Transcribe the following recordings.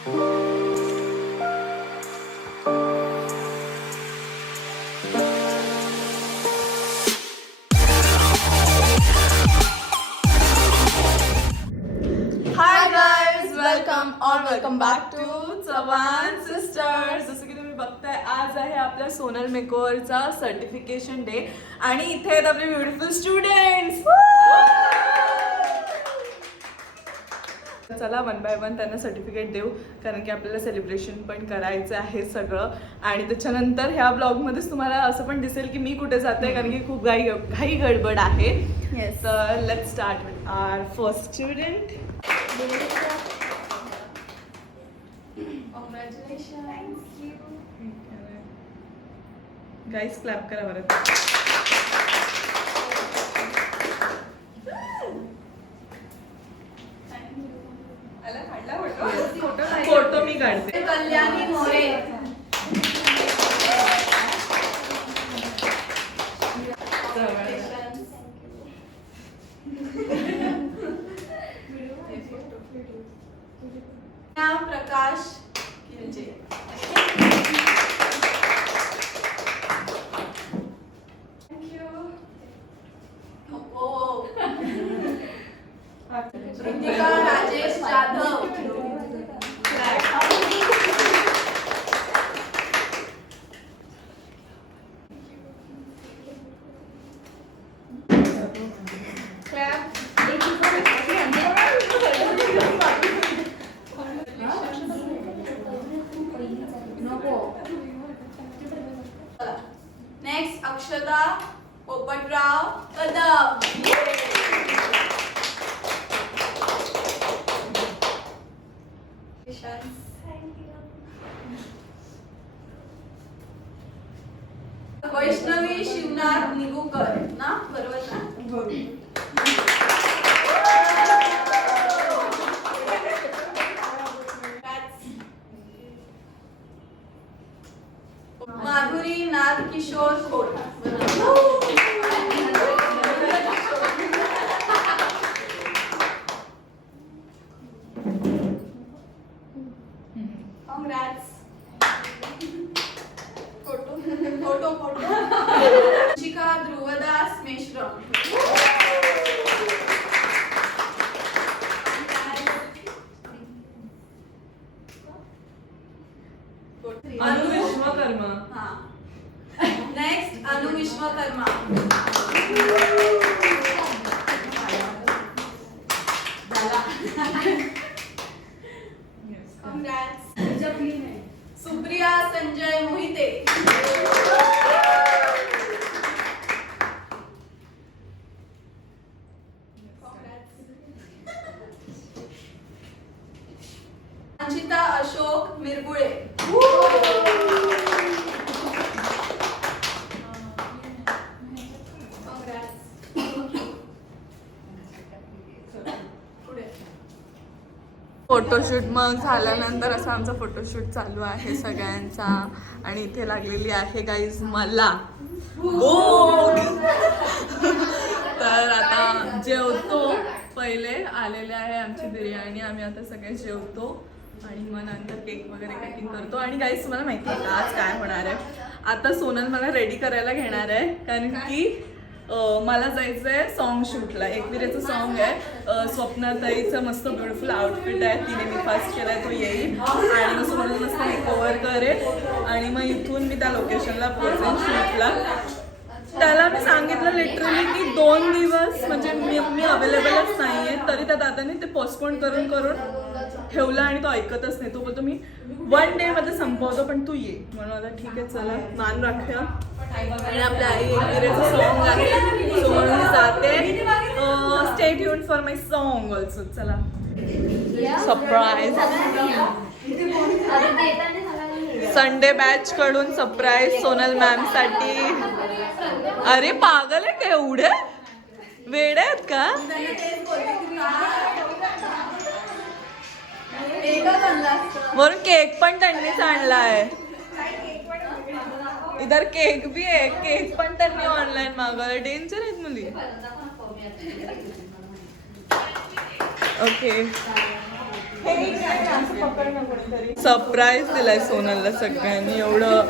हाय guys welcome और welcome back to Chavan sisters जसं की तुम्ही बघताय आज आहे आपल्या सोनल मेकोअरचा सर्टिफिकेशन डे आणि इथे आहेत आपले ब्युटिफुल स्टुडंट्स चला वन बाय वन त्यांना सर्टिफिकेट देऊ कारण की आपल्याला सेलिब्रेशन पण करायचं आहे सगळं. आणि त्याच्यानंतर ह्या ब्लॉगमध्येच तुम्हाला असं पण दिसेल की मी कुठे जाते कारण की खूप घाई घाई गडबड आहे. तर let start with our first student guys clap करा बरं फोटो मी काढते कल्याणी मोरे प्रकाश किरचे नको. ऋतिका राजेश जाधव नेक्स्ट अक्षता पोपटराव कदम. वैष्णवी शिवनाथ निगुकर ना? बरोबर ना? माधुरी नाथ किशोर खोटा Congrats. फोटो फोटो फोटो शिका ध्रुवदास मेश्रम अनु विश्वकर्मा. सुप्रिया संजय मोहिते. अंशिता अशोक मिरगुळे. फोटोशूट मग झाल्यानंतर असा आमचा फोटोशूट चालू आहे सगळ्यांचा. आणि इथे लागलेली आहे गाईज मला. तर आता जेवतो. पहिले आलेले आहे आमची बिर्याणी. आम्ही आता सगळे जेवतो. आणि मग नंतर केक वगैरे कटिंग करतो. आणि गाईज तुम्हाला माहिती आहे का आज काय होणार आहे? आता सोनल मला रेडी करायला घेणार आहे. कारण की मला जायचं आहे सॉन्ग शूटला एकविरेचं सॉन्ग आहे. स्वप्नाताईचं मस्त ब्युटिफुल आउटफिट आहे. तिने मी फास्ट केलाय तो येईल. आणि मग सोनल मस्त कवर करेल. आणि मग इथून मी त्या लोकेशनला पोहोचेन शूटला त्याला मी सांगितलं लिटरली की दोन दिवस म्हणजे मी मी अवेलेबलच नाही आहे तरी त्या दादाने ते पोस्टपोन करून करून ठेवला आणि तो ऐकतच नाही. तो बोलतो मी वन डे मध्ये संपवतो पण तू ये. म्हणून आता ठीक आहे चला मान राखूया. आणि आपल्या आई एकविरेचं सॉन्ग आहे सो म्हणून जाते stay tune for my song also चला. सरप्राईज संडे बॅच कडून सरप्राईज सोनल मॅमसाठी. अरे पागल आहे का एवढे? वेड आहेत का? वरून केक पण त्यांनीच आणलाय. इधर केक भी आहे केक पण त्यांनी ऑनलाईन मागवला डेंजर आहेत मुली. ओके सरप्राईज दिलाय सोनलला सगळ्यांनी. एवढं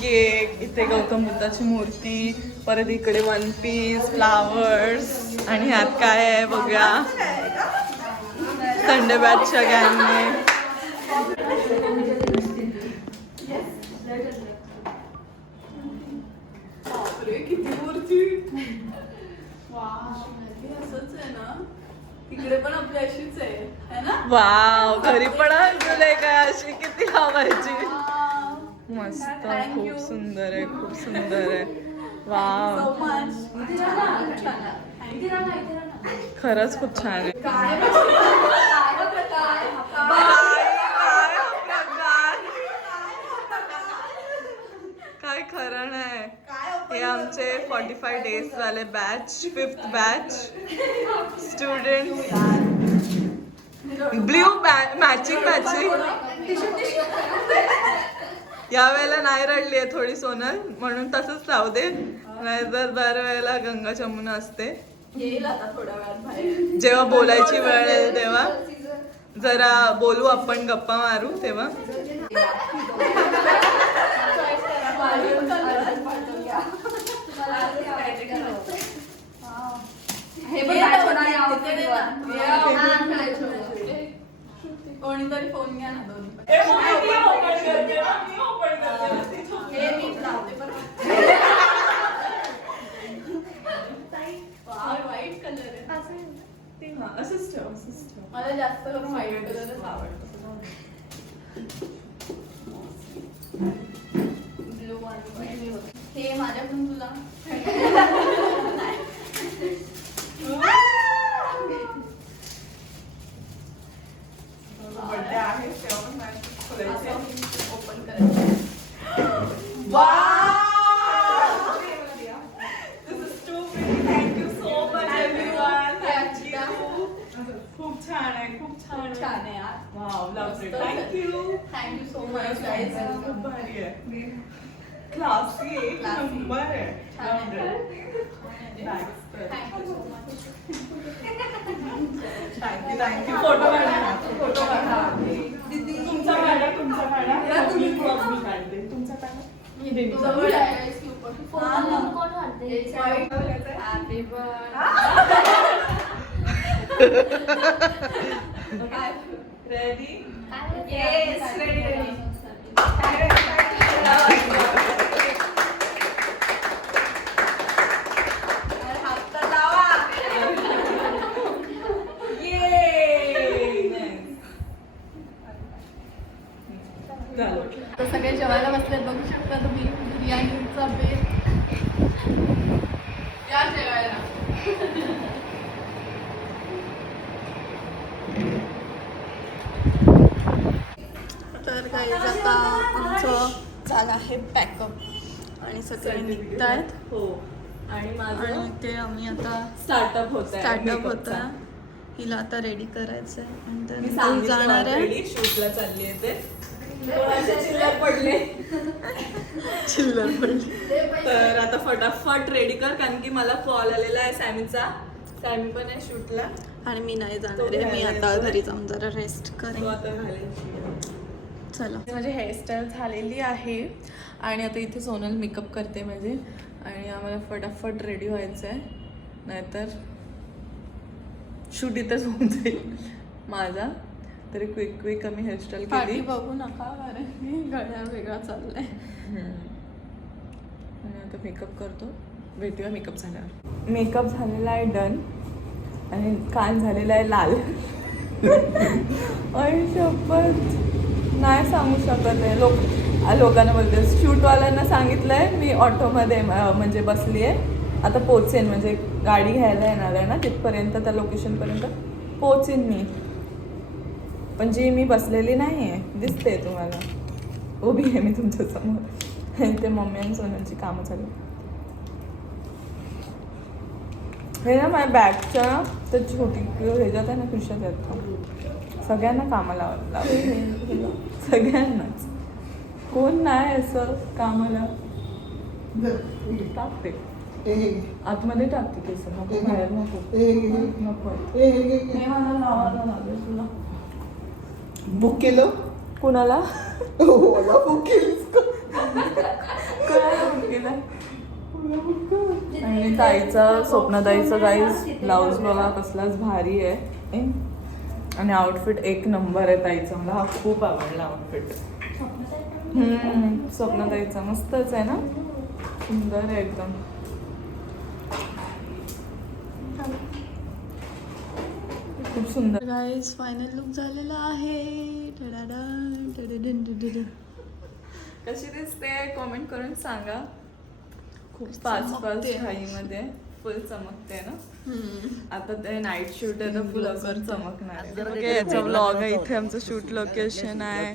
केक इथे गौतम बुद्धाची मूर्ती परत इकडे वन पीस फ्लावर्स आणि ह्यात काय आहे बघा थंडबॅटच्या गॅनने बापरे किती मूर्ती वा असंच आहे ना? तिकडे पण आपली अशीच आहे है ना? वाव घरी पण तुला काय अशी किती लावायची. मस्त खूप. सुंदर आहे खूप सुंदर आहे. वाव. सो मच खरंच खूप छान आहे. काय खरं नाही. हे आमचे फॉर्टी फाय डेज झाले batch fifth batch student blue matching matching या वेळेला नाही रडली आहे थोडी सोनल म्हणून तसंच राहू दे. नाहीतर दर वेळेला गंगा चमुना असते. येईल आता थोड्या वेळात बाहेर. जेव्हा बोलायची वेळ येईल तेव्हा जरा बोलू आपण गप्पा मारू तेव्हा हे बघ, तिथे दे ना. कोणीतरी फोन घ्या ना दोन्ही पण. हे मी लावते बरं. वाव, white color आहे. असंच ठेव असंच ठेव मला जास्त करून व्हाईट कलरच आवडतो ब्लू आणि हे माझ्याकडून तुला बर्थडे आहे तेव्हा पण नाही खोलायचं. ओपन करायचं This is too pretty. Thank you so much, everyone. Thank Achita. you. खूप छान आहे खूप छान खूप छान आहे यार वाव लव्ह मस्त thank you thank you so much खूप भारी आहे क्लासी एक. नंबर आहे. Thank you thank you thank you photo काढा फोटो काढा तुमचा काढा तुमचा काढा तुम्ही. काढते तुमचा काढा मी देईन. तर. तर सगळे जेवायला बसलेत. बघू शकता तुम्ही बिर्याणीचा बेत. या जेवायला. काही आता आमचं झालं आहे पॅकअप आणि सगळे निघत आहेत हो. आणि आणि माझं ते आम्ही आता स्टार्टअप होत स्टार्टअप होता. हिला आता रेडी करायचं आहे सांगितलं जाणार आहे. shootला चालली आहे ते. चिल्लर पडले? चिल्लर पडली. तर आता फटाफट रेडी कर कारण की मला कॉल आलेला आहे सॅमीचा. सॅमी पण आहे शूटला. आणि मी नाही जाणार आहे. मी आता घरी जाऊन जरा रेस्ट करेन. चला. माझी हेअरस्टाईल झालेली आहे. आणि आता इथे सोनल मेकअप करते माझे. आणि आम्हाला फटाफट रेडी व्हायचं आहे नाहीतर शूट इथंच होऊन जाईल माझा. तरी क्विक क्विक आम्ही हेअरस्टाईल केली. बघू नका कारण मी गळ्या वेगळा चाललाय. आणि आता मेकअप करतो. भेटूया मेकअप झाल्यावर. मेकअप झालेला आहे डन आणि कान झालेला आहे लाल. आणि शपथ. नाही सांगू शकत आहे. लोक लोकांना बोलते शूटवाल्यांना सांगितलं आहे मी ऑटोमध्ये म्हणजे बसली आहे आता पोचेन म्हणजे गाडी घ्यायला येणार आहे ना तिथपर्यंत त्या लोकेशनपर्यंत. पोचेन मी. पण जी मी बसलेली नाही आहे दिसते तुम्हाला. उभी आहे मी तुमच्यासमोर ते मम्मी आणि सोनाची कामं चालू आहेत. हे ना माझ्या बॅगच्या तर छोटी ह्याच्यात आहे ना खिशात आहेत सगळ्यांना कामाला लावलं सगळ्यांनाच. कोण नाही असं कामाला? टाकते. आतमध्ये टाकते केस. नको बाहेर नको. नको. हे मला लावायला लागेल तुला. बुक केलं? कुणाला? बुक केलीस का? कुणाला book केलं? आणि ताईचा स्वप्नताईचा गाईज ब्लाऊज बघा कसलाच भारी आहे? आणि आउटफिट एक नंबर आहे ताईचा. मला हा खूप आवडला आउटफिट स्वप्नताईचा मस्तच आहे ना? सुंदर आहे एकदम. खूप सुंदर. गाईज फायनल लुक झालेला आहे. कशी दिसते? कमेंट करून सांगा. खूप पाच पाच मध्ये फुल चमकते ना? आता ते नाईट शूट आहे तर फुल असं चमकणार याचा ब्लॉग आहे इथे आमचं शूट लोकेशन आहे.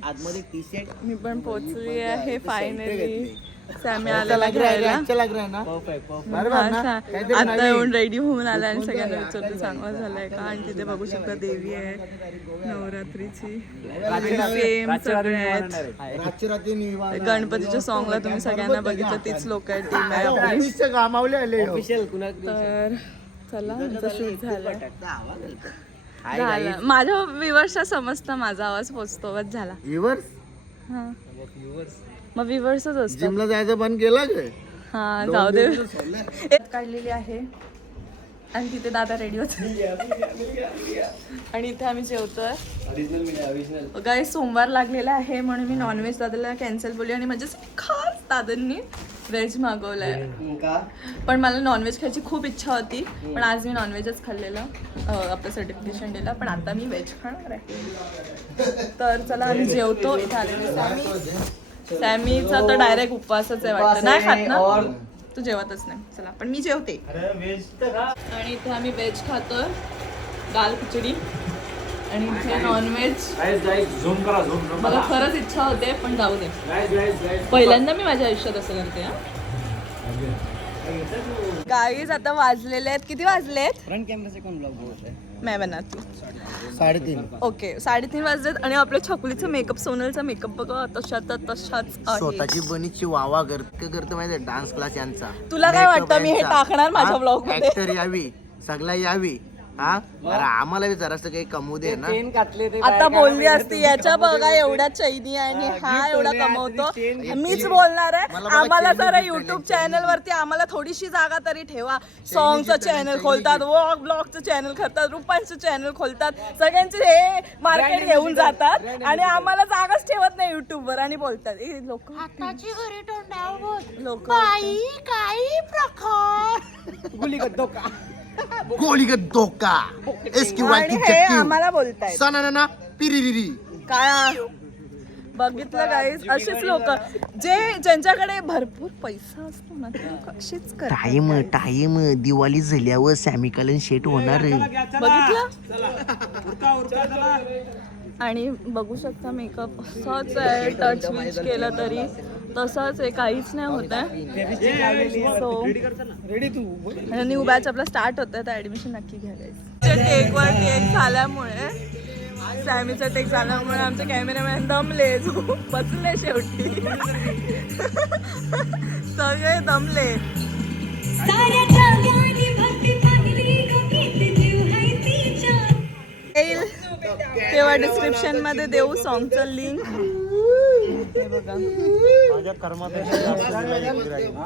मी पण पोहोचली आहे फायनली सॅमी आलेला घ्यायला अच्छा लग रहा है ना बरोबर हा, ना सा- काहीतरी आता. येऊन रेडी होऊन आला आणि सगळ्यांना विचारतो चांगला झालाय का आणि तिथे बघू शकता देवी आहे नवरात्रीची सेम सगळे आहेत. गणपतीच्या सॉंगला तुम्ही सगळ्यांना बघितलं तीच लोक आहेत टीम आहे हो. तर चला आमचा शूट झाला हाय झाला माझ्या विवर्सला समजतं माझा आवाज पोचतो बस झाला Viewers, हा मग विवर्सच असतो जिमला जायचं बंद केलं काय? हा जाऊ दे. काढलेली आहे. आणि तिथे दादा रेडी होते. आणि इथे आम्ही जेवतोय. गाई सोमवार लागलेला आहे म्हणून मी नॉनव्हेज दादाला कॅन्सल बोलली आणि माझ्यासाठी खास दादांनी व्हेज मागवलंय. पण मला नॉनव्हेज खायची खूप इच्छा होती पण आज मी नॉनव्हेजच खाल्लेलं. अं, आपलं सर्टिफिकेशन दिलं पण आता मी व्हेज खाणार आहे. तर चला आम्ही जेवतो. इथे आलेले सॅमी सॅमीचा तर डायरेक्ट उपवासच आहे वाटतं. नाही खात ना? तू जेवतच नाही. चला पण मी जेवते. आणि इथे आम्ही व्हेज खातोय दाल खिचडी. आणि इथे नॉनव्हेज झूम करा झूम झूम मला खरंच इच्छा होते पण जाऊ दे. पहिल्यांदा मी माझ्या आयुष्यात असं करते हा. गाईज आता वाजलेले आहेत. किती वाजलेत? फ्रंट कॅमेरा से कौन ब्लॉग बोलत है मी साडेतीन. ओके साडेतीन वाजलेत आणि आपल्या छकुलीचा मेकअप सोनलचा मेकअप बघा तशात तशाच आहे. स्वतःची बनीची वावा करते करते माहिती डान्स क्लास यांचा. तुला काय वाटतं? मी हे टाकणार माझ्या vlog मध्ये? ऍक्टर यावी. सगळा यावी. हा? अरे आम्हाला बी जरासं काही कमवू दे ना. आता बोलली असती याच्या बघा एवढ्या चैनी आहे आणि हा एवढा कमवतो. मीच बोलणार आहे बघा आम्हाला chain जरा युट्यूब. चॅनल वरती आम्हाला थोडीशी जागा तरी ठेवा. सॉंगचं चॅनल. खोलतात वॉक ब्लॉगचं चॅनल करतात रुपांचं चॅनल खोलतात. सगळ्यांचे हे मार्केट घेऊन जातात आणि आम्हाला जागाच ठेवत नाही युट्यूब वर आणि बोलतात. लोक. लोक. गोलीगत धोका. इसकी वाईट आणि की हे चक्की आम्हाला बोलतायत. सना ना पिरिरिरी. काय बघितलं गाईज अशीच लोक. जे ज्यांच्याकडे भरपूर पैसा असतो ना ते लोक अशीच करतात टाइम टाइम दिवाळी झाल्यावर सॅमिकलन शेट होणार आहे. बघितलं? आणि बघू शकता मेकअप असाच आहे टच विच केलं तरी. तसंच आहे काहीच नाही होत आहे. सो न्यू बॅच आपला स्टार्ट होत आहे तर ऍडमिशन नक्की घ्या टेक वर टेक झाल्यामुळे सॅमीचा टेक झाल्यामुळे आमचे कॅमेरामॅन दमले बसले शेवटी. सगळे दमले. तेव्हा डिस्क्रिप्शनमध्ये देऊ सॉंगचं लिंक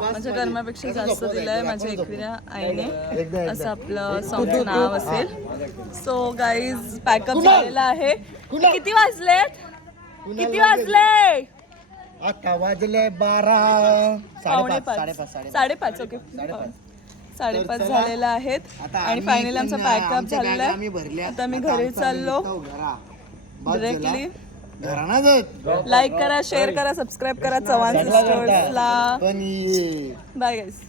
माझ्या कर्मापेक्षा जास्त दिलंय माझ्या एकविरा आईने. असं आपलं सॉंगचं नाव असेल. सो गाईज पॅकअप झालेला आहे. किती वाजलेत? किती वाजले? आता वाजले बारा. साडेपाच पाच. साडेपाच ओके साडेपाच. झालेला आहेत. आणि फायनली आमचा पॅकअप झालेला भरल्या. आता मी घरी चाललो. निघतो लाईक करा शेअर करा सबस्क्राईब करा चव्हाण. सिस्टर्सला पण बाय गाईस